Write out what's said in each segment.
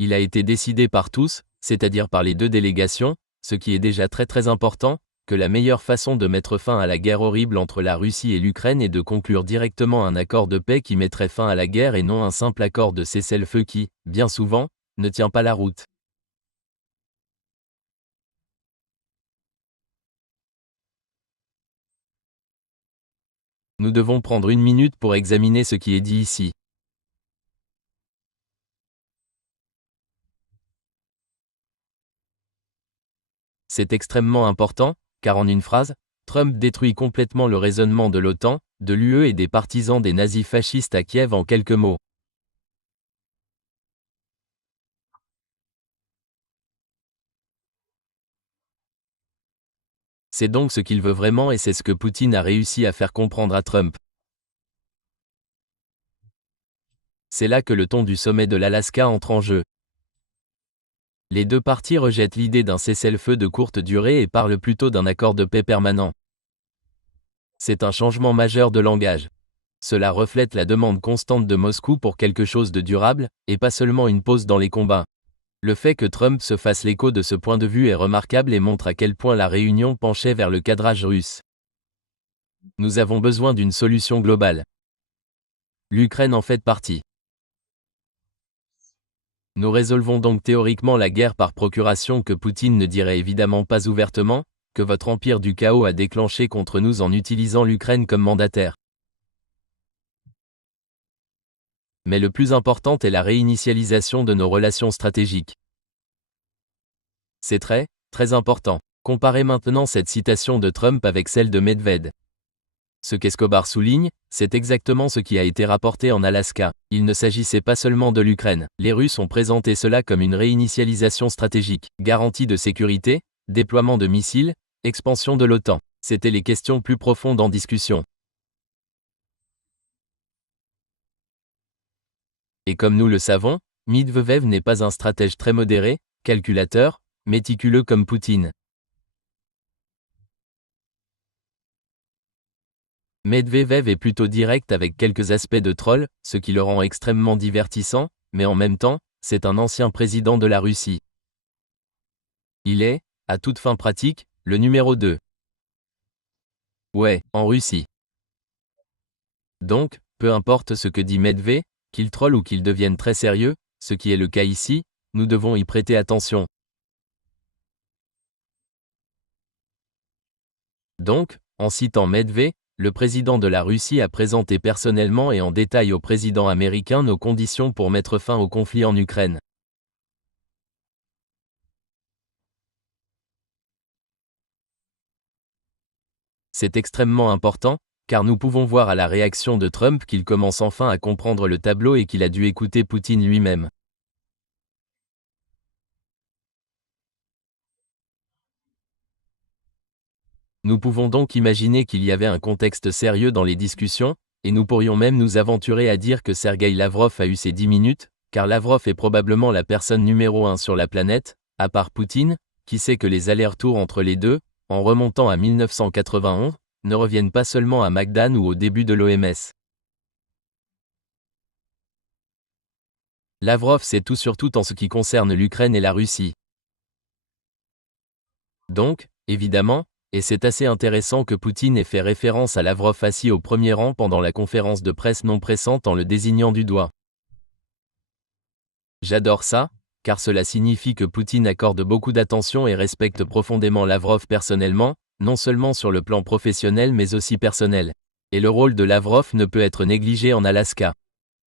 Il a été décidé par tous, c'est-à-dire par les deux délégations, ce qui est déjà très important, que la meilleure façon de mettre fin à la guerre horrible entre la Russie et l'Ukraine est de conclure directement un accord de paix qui mettrait fin à la guerre et non un simple accord de cessez-le-feu qui, bien souvent, ne tient pas la route. Nous devons prendre une minute pour examiner ce qui est dit ici. C'est extrêmement important, car en une phrase, Trump détruit complètement le raisonnement de l'OTAN, de l'UE et des partisans des nazis fascistes à Kiev en quelques mots. C'est donc ce qu'il veut vraiment et c'est ce que Poutine a réussi à faire comprendre à Trump. C'est là que le ton du sommet de l'Alaska entre en jeu. Les deux parties rejettent l'idée d'un cessez-le-feu de courte durée et parlent plutôt d'un accord de paix permanent. C'est un changement majeur de langage. Cela reflète la demande constante de Moscou pour quelque chose de durable, et pas seulement une pause dans les combats. Le fait que Trump se fasse l'écho de ce point de vue est remarquable et montre à quel point la réunion penchait vers le cadrage russe. Nous avons besoin d'une solution globale. L'Ukraine en fait partie. Nous résolvons donc théoriquement la guerre par procuration que Poutine ne dirait évidemment pas ouvertement, que votre empire du chaos a déclenché contre nous en utilisant l'Ukraine comme mandataire. Mais le plus important est la réinitialisation de nos relations stratégiques. C'est très important. Comparez maintenant cette citation de Trump avec celle de Medvedev. Ce qu'Escobar souligne, c'est exactement ce qui a été rapporté en Alaska. Il ne s'agissait pas seulement de l'Ukraine. Les Russes ont présenté cela comme une réinitialisation stratégique, garantie de sécurité, déploiement de missiles, expansion de l'OTAN. C'étaient les questions plus profondes en discussion. Et comme nous le savons, Medvedev n'est pas un stratège très modéré, calculateur, méticuleux comme Poutine. Medvedev est plutôt direct avec quelques aspects de troll, ce qui le rend extrêmement divertissant, mais en même temps, c'est un ancien président de la Russie. Il est, à toute fin pratique, le numéro 2. Ouais, en Russie. Donc, peu importe ce que dit Medvedev, qu'il troll ou qu'il devienne très sérieux, ce qui est le cas ici, nous devons y prêter attention. Donc, en citant Medvedev, le président de la Russie a présenté personnellement et en détail au président américain nos conditions pour mettre fin au conflit en Ukraine. C'est extrêmement important, car nous pouvons voir à la réaction de Trump qu'il commence enfin à comprendre le tableau et qu'il a dû écouter Poutine lui-même. Nous pouvons donc imaginer qu'il y avait un contexte sérieux dans les discussions, et nous pourrions même nous aventurer à dire que Sergueï Lavrov a eu ses 10 minutes, car Lavrov est probablement la personne numéro 1 sur la planète, à part Poutine, qui sait que les allers-retours entre les deux, en remontant à 1991, ne reviennent pas seulement à Magdan ou au début de l'OMS. Lavrov sait tout sur tout en ce qui concerne l'Ukraine et la Russie. Donc, évidemment, et c'est assez intéressant que Poutine ait fait référence à Lavrov assis au premier rang pendant la conférence de presse non pressante en le désignant du doigt. J'adore ça, car cela signifie que Poutine accorde beaucoup d'attention et respecte profondément Lavrov personnellement, non seulement sur le plan professionnel mais aussi personnel. Et le rôle de Lavrov ne peut être négligé en Alaska.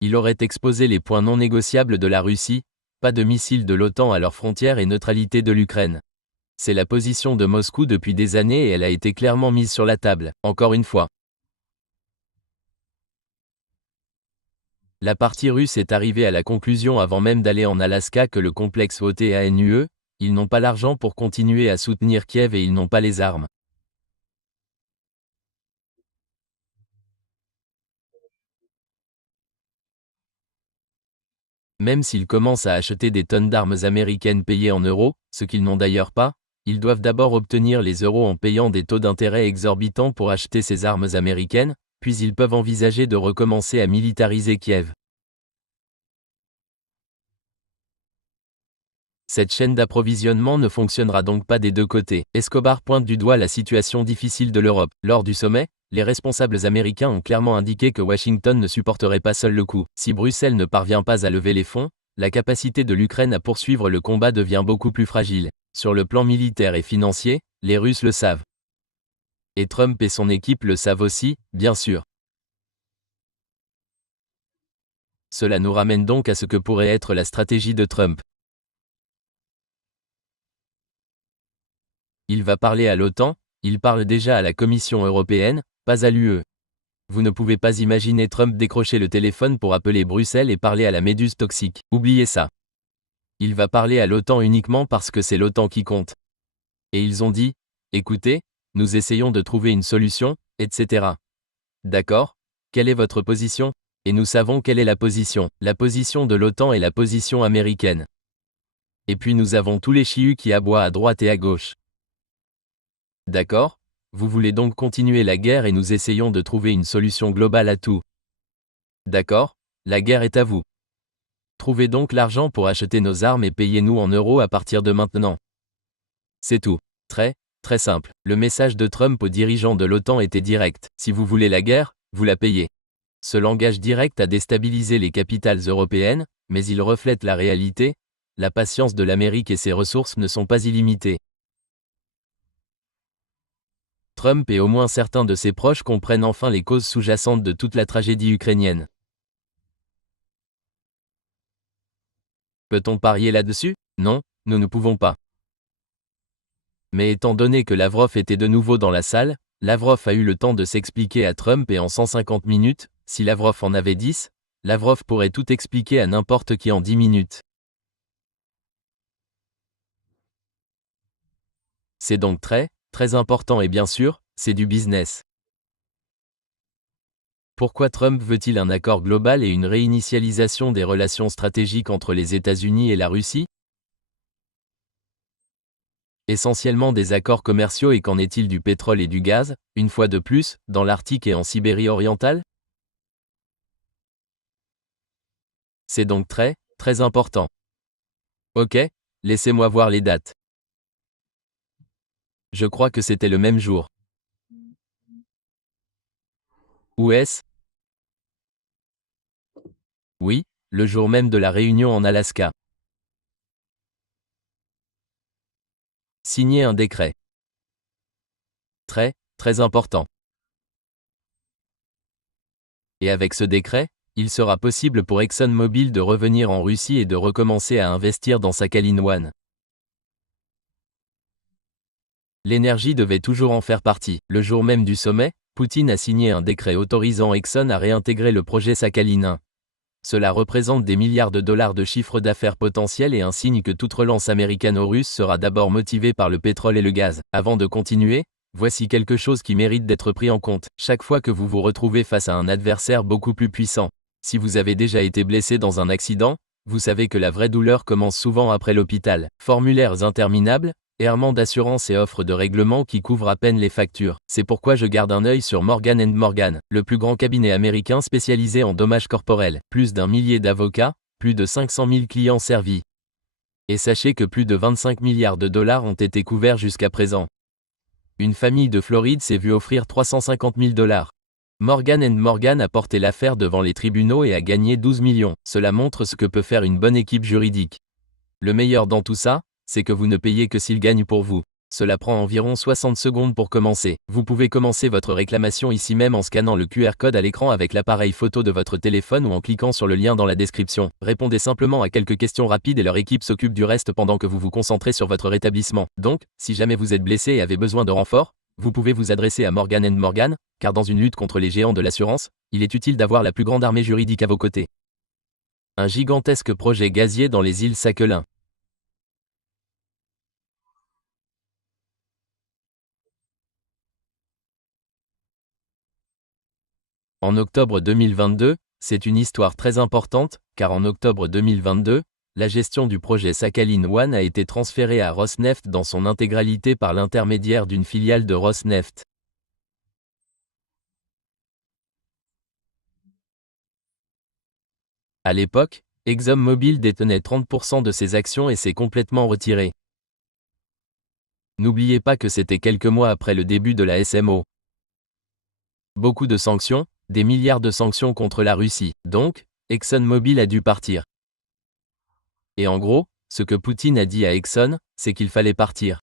Il aurait exposé les points non négociables de la Russie, pas de missiles de l'OTAN à leurs frontières et neutralité de l'Ukraine. C'est la position de Moscou depuis des années et elle a été clairement mise sur la table, encore une fois. La partie russe est arrivée à la conclusion avant même d'aller en Alaska que le complexe OTANUE, ils n'ont pas l'argent pour continuer à soutenir Kiev et ils n'ont pas les armes. Même s'ils commencent à acheter des tonnes d'armes américaines payées en euros, ce qu'ils n'ont d'ailleurs pas, ils doivent d'abord obtenir les euros en payant des taux d'intérêt exorbitants pour acheter ces armes américaines, puis ils peuvent envisager de recommencer à militariser Kiev. Cette chaîne d'approvisionnement ne fonctionnera donc pas des deux côtés. Escobar pointe du doigt la situation difficile de l'Europe. Lors du sommet, les responsables américains ont clairement indiqué que Washington ne supporterait pas seul le coup. Si Bruxelles ne parvient pas à lever les fonds, la capacité de l'Ukraine à poursuivre le combat devient beaucoup plus fragile. Sur le plan militaire et financier, les Russes le savent. Et Trump et son équipe le savent aussi, bien sûr. Cela nous ramène donc à ce que pourrait être la stratégie de Trump. Il va parler à l'OTAN, il parle déjà à la Commission européenne, pas à l'UE. Vous ne pouvez pas imaginer Trump décrocher le téléphone pour appeler Bruxelles et parler à la méduse toxique. Oubliez ça. Il va parler à l'OTAN uniquement parce que c'est l'OTAN qui compte. Et ils ont dit, écoutez, nous essayons de trouver une solution, etc. D'accord? Quelle est votre position? Et nous savons quelle est la position. La position de l'OTAN est la position américaine. Et puis nous avons tous les chihuts qui aboient à droite et à gauche. D'accord? Vous voulez donc continuer la guerre et nous essayons de trouver une solution globale à tout. D'accord? La guerre est à vous. Trouvez donc l'argent pour acheter nos armes et payez-nous en euros à partir de maintenant. C'est tout. Très, très simple. Le message de Trump aux dirigeants de l'OTAN était direct. Si vous voulez la guerre, vous la payez. Ce langage direct a déstabilisé les capitales européennes, mais il reflète la réalité. La patience de l'Amérique et ses ressources ne sont pas illimitées. Trump et au moins certains de ses proches comprennent enfin les causes sous-jacentes de toute la tragédie ukrainienne. Peut-on parier là-dessus? Non, nous ne pouvons pas. Mais étant donné que Lavrov était de nouveau dans la salle, Lavrov a eu le temps de s'expliquer à Trump et en 150 minutes, si Lavrov en avait 10, Lavrov pourrait tout expliquer à n'importe qui en 10 minutes. C'est donc très, très important et bien sûr, c'est du business. Pourquoi Trump veut-il un accord global et une réinitialisation des relations stratégiques entre les États-Unis et la Russie? Essentiellement des accords commerciaux, et qu'en est-il du pétrole et du gaz, une fois de plus, dans l'Arctique et en Sibérie orientale? C'est donc très, très important. Ok, laissez-moi voir les dates. Je crois que c'était le même jour. Où est-ce? Oui, le jour même de la réunion en Alaska. Signer un décret. Très, très important. Et avec ce décret, il sera possible pour ExxonMobil de revenir en Russie et de recommencer à investir dans Sakhalin 1. L'énergie devait toujours en faire partie. Le jour même du sommet, Poutine a signé un décret autorisant Exxon à réintégrer le projet Sakhalin 1. Cela représente des milliards de dollars de chiffre d'affaires potentiel et un signe que toute relance américano-russe sera d'abord motivée par le pétrole et le gaz. Avant de continuer, voici quelque chose qui mérite d'être pris en compte. Chaque fois que vous vous retrouvez face à un adversaire beaucoup plus puissant, si vous avez déjà été blessé dans un accident, vous savez que la vraie douleur commence souvent après l'hôpital. Formulaires interminables, errements d'assurance et offres de règlement qui couvrent à peine les factures. C'est pourquoi je garde un œil sur Morgan & Morgan, le plus grand cabinet américain spécialisé en dommages corporels. Plus d'1 millier d'avocats, plus de 500 000 clients servis. Et sachez que plus de 25 milliards de dollars ont été couverts jusqu'à présent. Une famille de Floride s'est vue offrir 350 000 dollars. Morgan & Morgan a porté l'affaire devant les tribunaux et a gagné 12 millions. Cela montre ce que peut faire une bonne équipe juridique. Le meilleur dans tout ça, c'est que vous ne payez que s'il gagne pour vous. Cela prend environ 60 secondes pour commencer. Vous pouvez commencer votre réclamation ici même en scannant le QR code à l'écran avec l'appareil photo de votre téléphone ou en cliquant sur le lien dans la description. Répondez simplement à quelques questions rapides et leur équipe s'occupe du reste pendant que vous vous concentrez sur votre rétablissement. Donc, si jamais vous êtes blessé et avez besoin de renfort, vous pouvez vous adresser à Morgan & Morgan, car dans une lutte contre les géants de l'assurance, il est utile d'avoir la plus grande armée juridique à vos côtés. Un gigantesque projet gazier dans les îles Sakhalin. En octobre 2022, c'est une histoire très importante, car en octobre 2022, la gestion du projet Sakhalin 1 a été transférée à Rosneft dans son intégralité par l'intermédiaire d'une filiale de Rosneft. À l'époque, ExxonMobil détenait 30% de ses actions et s'est complètement retiré. N'oubliez pas que c'était quelques mois après le début de la SMO. Beaucoup de sanctions, des milliards de sanctions contre la Russie, donc, ExxonMobil a dû partir. Et en gros, ce que Poutine a dit à Exxon, c'est qu'il fallait partir.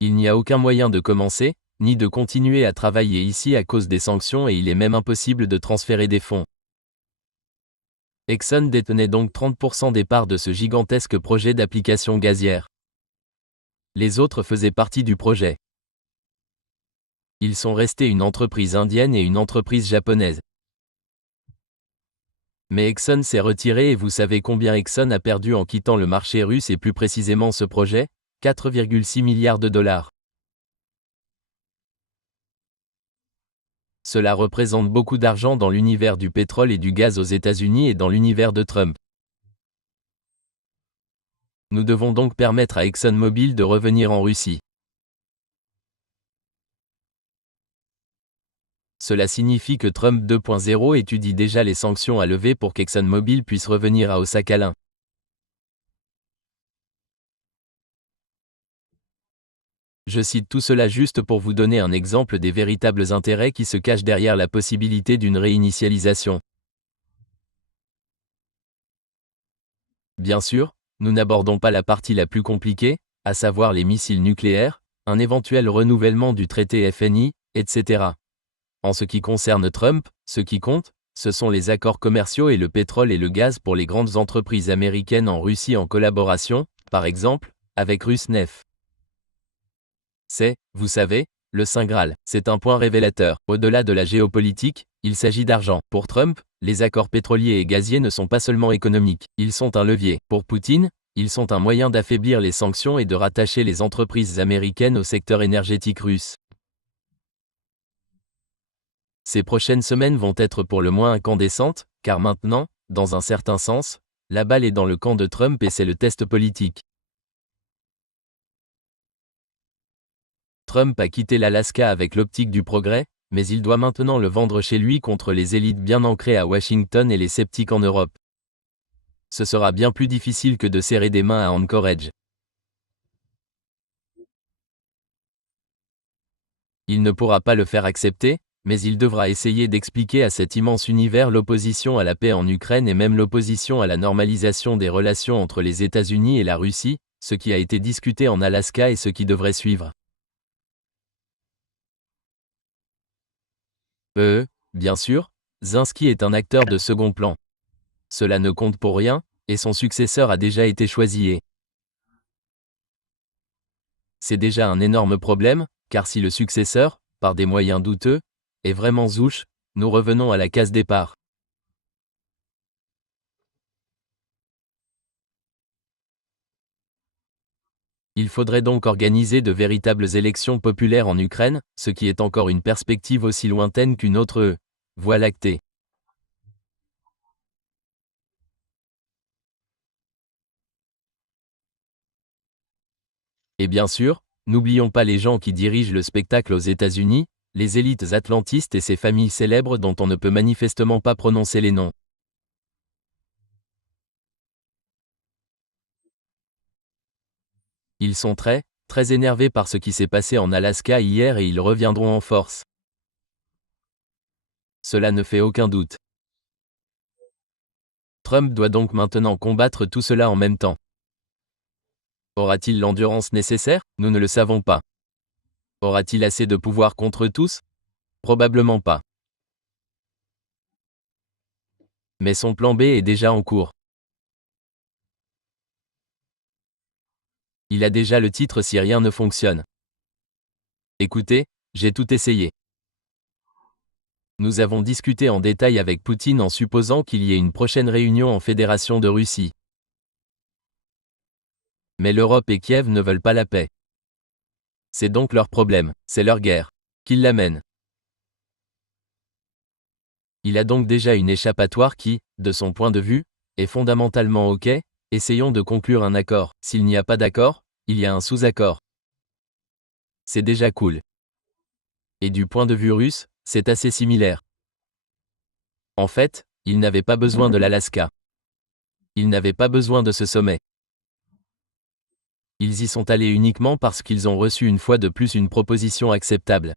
Il n'y a aucun moyen de commencer, ni de continuer à travailler ici à cause des sanctions et il est même impossible de transférer des fonds. Exxon détenait donc 30% des parts de ce gigantesque projet d'application gazière. Les autres faisaient partie du projet. Ils sont restés une entreprise indienne et une entreprise japonaise. Mais Exxon s'est retiré et vous savez combien Exxon a perdu en quittant le marché russe et plus précisément ce projet ? 4,6 milliards de dollars. Cela représente beaucoup d'argent dans l'univers du pétrole et du gaz aux États-Unis et dans l'univers de Trump. Nous devons donc permettre à ExxonMobil de revenir en Russie. Cela signifie que Trump 2.0 étudie déjà les sanctions à lever pour qu'ExxonMobil puisse revenir à Sakhalin. Je cite tout cela juste pour vous donner un exemple des véritables intérêts qui se cachent derrière la possibilité d'une réinitialisation. Bien sûr, nous n'abordons pas la partie la plus compliquée, à savoir les missiles nucléaires, un éventuel renouvellement du traité FNI, etc. En ce qui concerne Trump, ce qui compte, ce sont les accords commerciaux et le pétrole et le gaz pour les grandes entreprises américaines en Russie en collaboration, par exemple, avec Rosneft. C'est, vous savez, le Saint Graal. C'est un point révélateur. Au-delà de la géopolitique, il s'agit d'argent. Pour Trump, les accords pétroliers et gaziers ne sont pas seulement économiques, ils sont un levier. Pour Poutine, ils sont un moyen d'affaiblir les sanctions et de rattacher les entreprises américaines au secteur énergétique russe. Ces prochaines semaines vont être pour le moins incandescentes, car maintenant, dans un certain sens, la balle est dans le camp de Trump et c'est le test politique. Trump a quitté l'Alaska avec l'optique du progrès, mais il doit maintenant le vendre chez lui contre les élites bien ancrées à Washington et les sceptiques en Europe. Ce sera bien plus difficile que de serrer des mains à Anchorage. Il ne pourra pas le faire accepter, mais il devra essayer d'expliquer à cet immense univers l'opposition à la paix en Ukraine et même l'opposition à la normalisation des relations entre les États-Unis et la Russie, ce qui a été discuté en Alaska et ce qui devrait suivre. Bien sûr, Zelensky est un acteur de second plan. Cela ne compte pour rien, et son successeur a déjà été choisi. C'est déjà un énorme problème, car si le successeur, par des moyens douteux, est vraiment zouche, nous revenons à la case départ. Il faudrait donc organiser de véritables élections populaires en Ukraine, ce qui est encore une perspective aussi lointaine qu'une autre voie lactée. Et bien sûr, n'oublions pas les gens qui dirigent le spectacle aux États-Unis, les élites atlantistes et ces familles célèbres dont on ne peut manifestement pas prononcer les noms. Ils sont très, très énervés par ce qui s'est passé en Alaska hier et ils reviendront en force. Cela ne fait aucun doute. Trump doit donc maintenant combattre tout cela en même temps. Aura-t-il l'endurance nécessaire ? Nous ne le savons pas. Aura-t-il assez de pouvoir contre tous ? Probablement pas. Mais son plan B est déjà en cours. Il a déjà le titre si rien ne fonctionne. Écoutez, j'ai tout essayé. Nous avons discuté en détail avec Poutine en supposant qu'il y ait une prochaine réunion en Fédération de Russie. Mais l'Europe et Kiev ne veulent pas la paix. C'est donc leur problème, c'est leur guerre. Qu'ils l'amènent. Il a donc déjà une échappatoire qui, de son point de vue, est fondamentalement OK, essayons de conclure un accord. S'il n'y a pas d'accord, il y a un sous-accord. C'est déjà cool. Et du point de vue russe, c'est assez similaire. En fait, il n'avait pas besoin de l'Alaska. Ils n'avaient pas besoin de ce sommet. Ils y sont allés uniquement parce qu'ils ont reçu une fois de plus une proposition acceptable.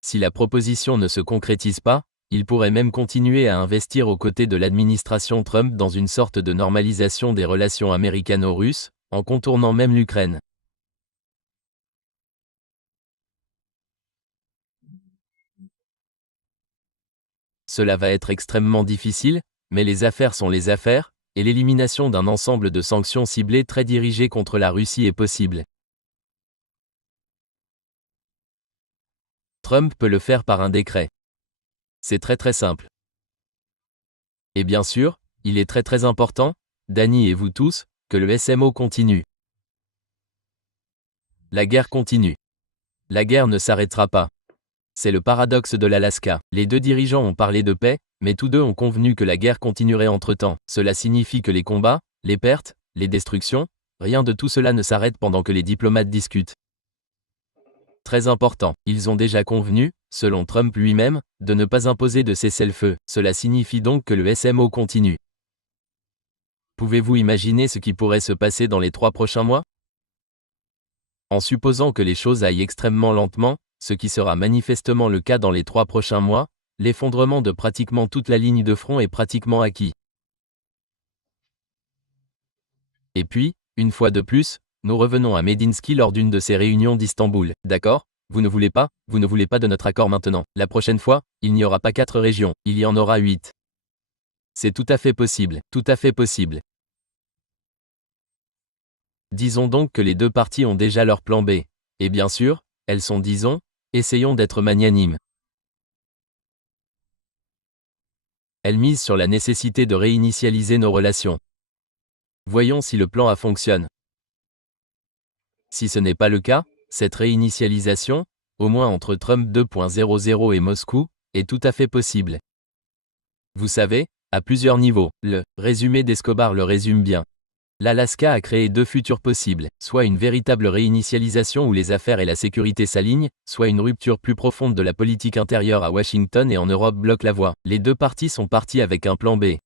Si la proposition ne se concrétise pas, ils pourraient même continuer à investir aux côtés de l'administration Trump dans une sorte de normalisation des relations américano-russes, en contournant même l'Ukraine. Cela va être extrêmement difficile, mais les affaires sont les affaires, et l'élimination d'un ensemble de sanctions ciblées très dirigées contre la Russie est possible. Trump peut le faire par un décret. C'est très simple. Et bien sûr, il est très important, Danny et vous tous, que le SMO continue. La guerre continue. La guerre ne s'arrêtera pas. C'est le paradoxe de l'Alaska. Les deux dirigeants ont parlé de paix, mais tous deux ont convenu que la guerre continuerait entre-temps. Cela signifie que les combats, les pertes, les destructions, rien de tout cela ne s'arrête pendant que les diplomates discutent. Très important, ils ont déjà convenu, selon Trump lui-même, de ne pas imposer de cessez-le-feu. Cela signifie donc que le SMO continue. Pouvez-vous imaginer ce qui pourrait se passer dans les 3 prochains mois? En supposant que les choses aillent extrêmement lentement, ce qui sera manifestement le cas dans les 3 prochains mois, l'effondrement de pratiquement toute la ligne de front est pratiquement acquis. Et puis, une fois de plus, nous revenons à Medinsky lors d'une de ces réunions d'Istanbul. D'accord? Vous ne voulez pas de notre accord maintenant. La prochaine fois, il n'y aura pas 4 régions, il y en aura 8. C'est tout à fait possible, tout à fait possible. Disons donc que les deux parties ont déjà leur plan B. Et bien sûr, elles sont essayons d'être magnanimes. Elles misent sur la nécessité de réinitialiser nos relations. Voyons si le plan A fonctionne. Si ce n'est pas le cas, cette réinitialisation, au moins entre Trump 2.00 et Moscou, est tout à fait possible. Vous savez, à plusieurs niveaux, le résumé d'Escobar le résume bien. L'Alaska a créé 2 futurs possibles, soit une véritable réinitialisation où les affaires et la sécurité s'alignent, soit une rupture plus profonde de la politique intérieure à Washington et en Europe bloque la voie. Les deux parties sont parties avec un plan B.